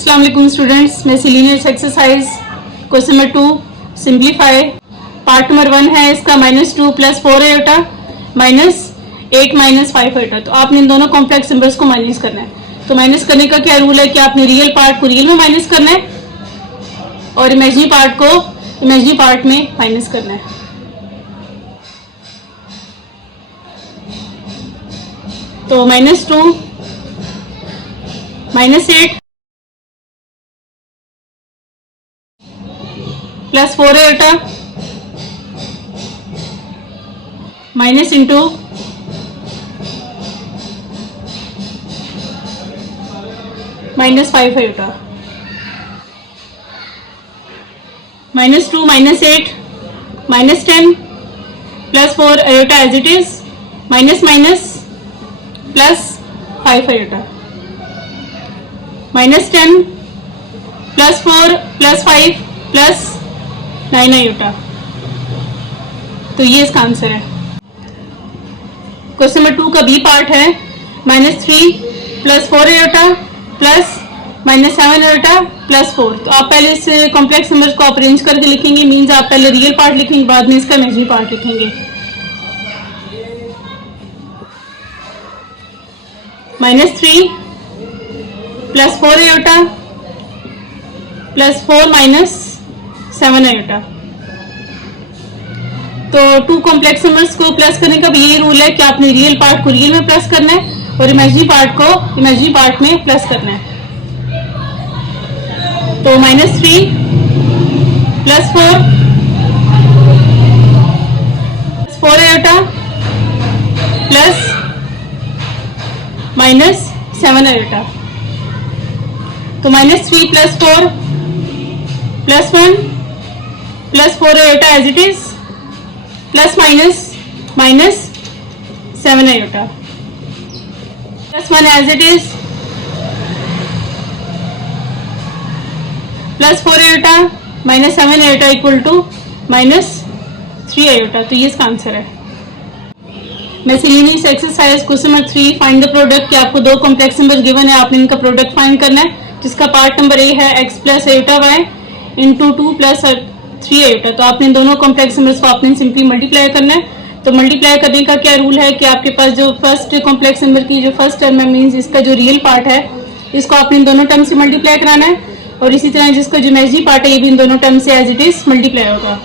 अस्सलाम वालेकुम students, miscellaneous exercise question number 2 simplify. Part number 1 है इसका -2 + 4 आयोटा -8 - 5 आयोटा। तो आपने इन दोनों कॉम्प्लेक्स नंबर्स को माइनस करना है। तो माइनस करने का क्या रूल है कि आपने रियल पार्ट को रियल में माइनस करना है और इमेजिनरी पार्ट को इमेजिनरी पार्ट में माइनस करना है। तो -2 -8 + 4 iota minus into -5 iota -2 -8 -10 + 4 iota as it is minus + 5 iota -10 + 4 + 5 + 9 iota. तो ये इसका आंसर है। क्वेश्चन नंबर 2 का बी पार्ट है -3 + 4 आयोटा +-7 आयोटा +4। तो आप पहले इस कॉम्प्लेक्स नंबर्स को आप अरेंज करके लिखेंगे, मींस आप पहले रियल पार्ट लिखेंगे, बाद में इसका इमेजिनरी पार्ट लिखेंगे। -3 + 4 आयोटा +4 - 7 आयोटा। तो 2 कॉम्प्लेक्स नंबर्स को प्लस करने का भी यही रूल है कि आपने रियल पार्ट को रियल में प्लस करना है और इमेजिनरी पार्ट को इमेजिनरी पार्ट में प्लस करना है। तो -3 + 4 आयोटा +-7 आयोटा। तो -3 + 4 +1 + 4 iota as it is +-7 iota +1 as it is +4 iota -7 iota equal to -3 iota. तो ये इसका आंसर है। Miscellaneous exercise question number 3 find the product. कि आपको 2 कॉम्प्लेक्स नंबर गिवन है, आपने इनका प्रोडक्ट फाइंड करना है, जिसका पार्ट नंबर ए है x + आयोटा y × 2 + 3 आयोटा। तो आपने दोनों कॉम्प्लेक्स नंबर्स को आपने सिंपली मल्टीप्लाई करना है। तो मल्टीप्लाई करने का क्या रूल है कि आपके पास जो फर्स्ट कॉम्प्लेक्स नंबर की जो फर्स्ट टर्म है, मींस इसका जो रियल पार्ट है, इसको आपने इन दोनों टर्म से मल्टीप्लाई कराना है और इसी तरह जिसका जो इमेजिनरी पार्ट है ये भी इन दोनों टर्म से एज इट इज मल्टीप्लाई होगा।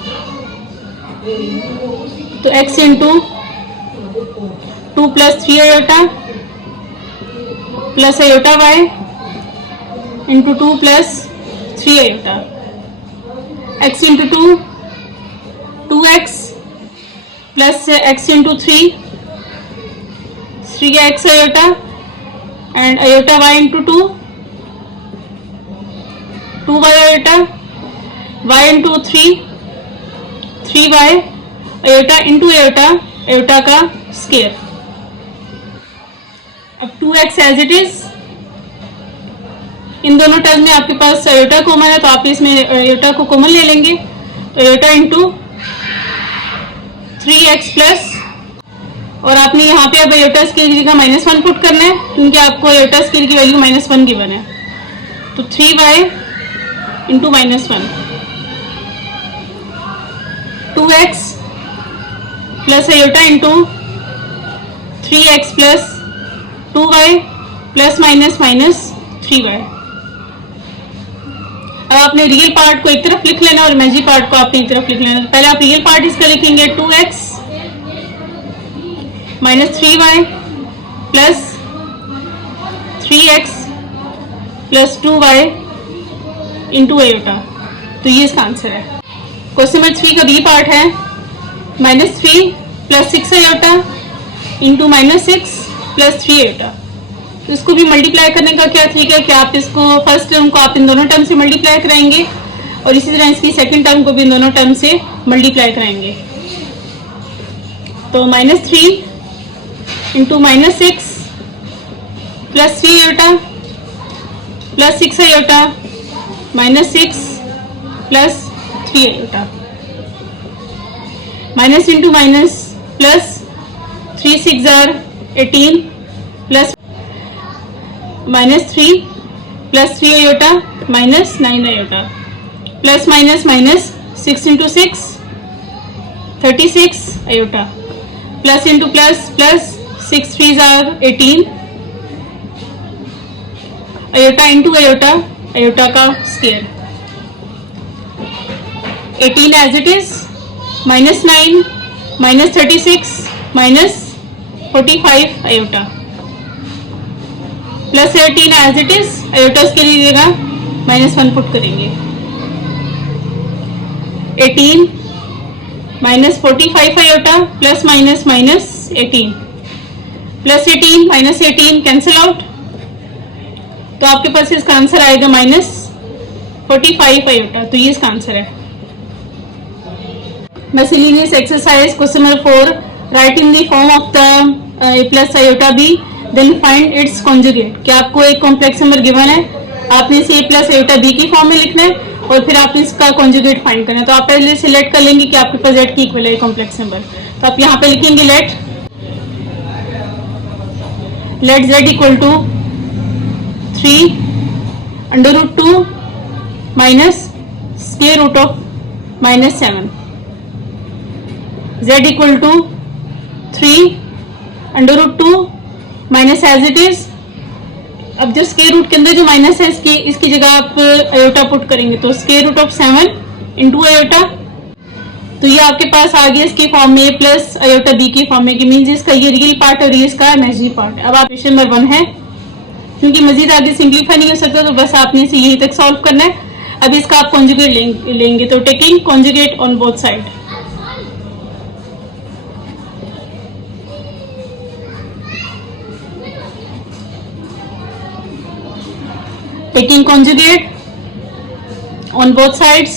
तो x × 2 + 3 iota + iota y × 2 + 3 iota. x × 2 2x + x × 3 3x iota and iota y × 2 2y iota y × 3 3y iota × iota iota का स्क्वायर। अब 2x एज इट इज, इन दोनों टर्म में आपके पास iota common है तो आप इसमें आयोटा को कॉमन ले लेंगे। तो आयोटा × 3x प्लस, और आपने यहाँ पे अब आयोटा स्क्वायर की जगह -1 पुट करना है क्योंकि आपको आयोटा स्क्वायर की वैल्यू -1 गिवन है। तो 3y × -1 2x plus iota × 3x plus 2y ± -3y। अब आपने रियल पार्ट को एक तरफ लिख लेना और इमेजिनरी पार्ट को आपने एक तरफ लिख लेना। तो पहले आप रियल पार्ट इसका लिखेंगे 2x - 3y plus 3x plus 2y × iota. तो ये इसका आंसर है। क्वेश्चन नंबर 3 का बी पार्ट है -3 + 6 आयोटा × -6 + 3 आयोटा। तो इसको भी मल्टीप्लाई करने का क्या तरीका है कि आप इसको फर्स्ट टर्म को आप इन दोनों टर्म से मल्टीप्लाई कराएंगे और इसी तरह इसकी सेकंड टर्म को भी इन दोनों टर्म से मल्टीप्लाई कराएंगे। तो -3 × -6 + 3 iota + 6 iota -6 + 3 iota minus into minus plus 3 6 18 plus -3 plus 3 iota minus 9 iota, plus minus minus 6 into 6 36 iota, plus into plus plus 6 3 are 18 iota into iota, iota का square 18 as it is, minus 9 minus 36 minus 45 iota, plus 18 as it is, iota के लीजिएगा minus 1 put करेंगे, 18 minus 45 iota plus minus minus 18, plus 18 minus 18 cancel out, तो आपके पास इसका answer आएगा minus 45 iota. तो ये इसका आंसर है। Miscellaneous exercise question number 4, write in the form of the a plus iota b, then find its conjugate। क्या आपको एक कॉम्प्लेक्स नंबर गिवन है, आपने इसे a plus iota b की फॉर्म में लिखना है और फिर आपने इसका कॉन्जुगेट फाइंड करना है। तो आप पहले सिलेक्ट कर लेंगे कि आपके पास z की इक्वल है कॉम्प्लेक्स नंबर, तो आप यहाँ पे लिखेंगे let z equal to 3 under root 2 minus square root of minus 7, z equal to 3 under root 2 minus as it is. अब जो स्क्वायर रूट के अंदर जो माइनस है इसकी जगह आप आयोटा पुट करेंगे, तो square root of 7 into iota, तो ये आपके पास आ गया इसके फॉर्म में प्लस आयोटा बी की फॉर्म में, कि मीन्स इसका ये रियल पार्ट और ये इसका इमेजिनरी पार्ट। अब आप क्वेश्चन नंबर 1 है, क्योंकि मजीद आगे सिंप्लीफाई नहीं हो सकता तो बस आपने इसे यहीं तक सॉल्व करना है। अब इसका आप कॉन्जुगेट लेंगे, तो taking conjugate on both side, taking conjugate on both sides.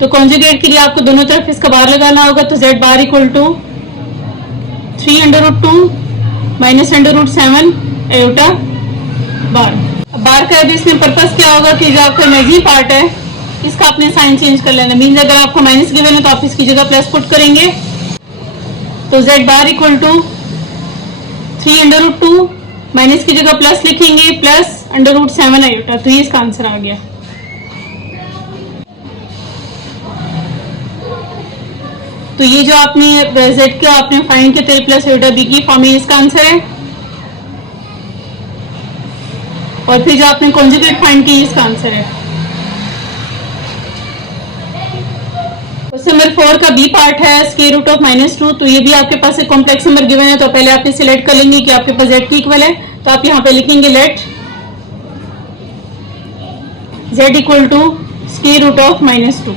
तो कॉन्जुगेट के लिए आपको दोनों तरफ इसका बार लगाना होगा, तो z bar equal to 3 under root 2 minus under root 7 iota bar. अब बार का इसमें पर्पस क्या होगा कि जो आपका इमेजिनरी पार्ट है इसका आपने साइन चेंज कर लेना, मीन्स अगर आपको माइनस गिवन है तो आप इसकी जगह प्लस पुट करेंगे, तो z bar equal to 3 under root 2 minus की जगह प्लस लिखेंगे प्लस अंडर रूट 7 आयोटा, तो ये इसका आंसर आ गया। तो ये जो आपने z का आपने फाइंड किया तो प्लस आयोटा बी की फॉर्म में इसका आंसर है, और फिर जो आपने कॉन्जुगेट फाइंड की इसका आंसर है। क्वेश्चन नंबर 4 का बी पार्ट है स्क्वायर रूट ऑफ -2, तो ये भी आपके पास एक कॉम्प्लेक्स नंबर गिवन है, तो पहले आप इसे सिलेक्ट कर लेंगे कि आपके पास z की इक्वल है, तो आप यहाँ पे लिखेंगे let z equal to square root of -2,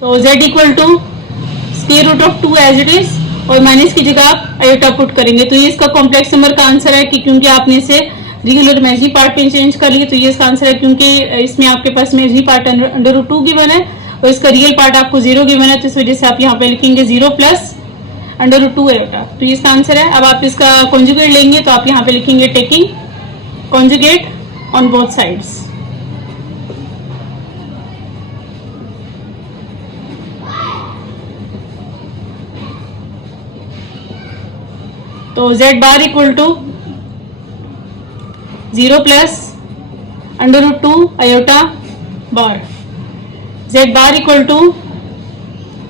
तो z equal to square root of 2 as it is, और माइनस की जगह आप आयोटा पुट करेंगे, तो ये इसका कॉम्प्लेक्स नंबर का आंसर है कि क्योंकि आपने इसे रियल और इमेजिनरी पार्ट में चेंज कर लिया, तो ये इसका आंसर है क्योंकि इसमें आपके पास imaginary part under root 2 given है और इसका रियल पार्ट आपको 0 गिवन है, तो इस वजह से आप यहाँ पे लिखेंगे 0 प्लस अंडर रूट 2 आयोटा, तो ये इसका आंसर है। अब आप इसका कॉन्जुगेट लेंगे, तो आप यहाँ पे लिखेंगे taking conjugate on both sides, तो z bar equal to 0 plus under root 2 iota bar, z bar equal to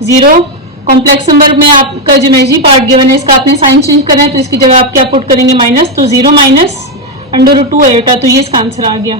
0, complex number में आपका जो इमेजिनरी पार्ट गिवन है इसका आपने साइन चेंज करना है, तो इसकी जगह आप क्या पुट करेंगे माइनस, तो 0 माइनस अंडर रूट 2 आयोटा, तो ये इसका आंसर आ गया।